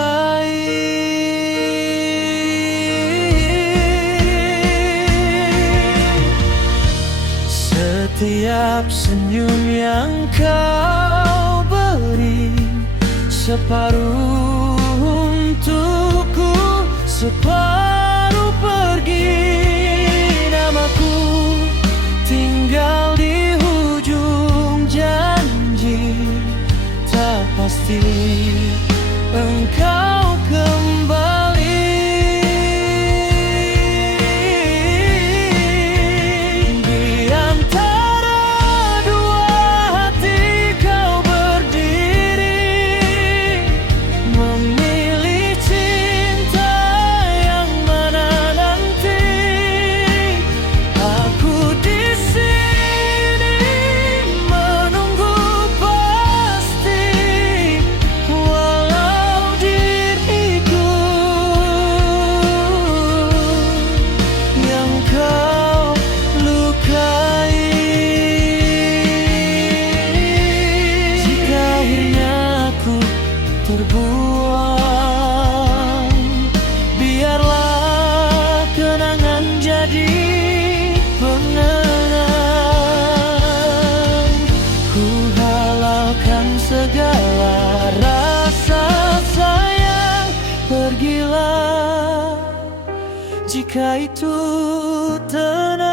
lukai. Setiap senyum yang kau beri, separuh untukku, separuh pergi. Namaku tinggal di ujung janji, tak pasti engkau kembali. Di antara dua hati kau berdiri, memilih cinta yang mana nanti. Aku di sini menunggu pasti, walau diriku yang kau lukai. Jika akhirnya aku terbuang, biarlah kenangan jadi pengenang. Ku halalkan segala rasa sayang, pergilah jika itu tenang.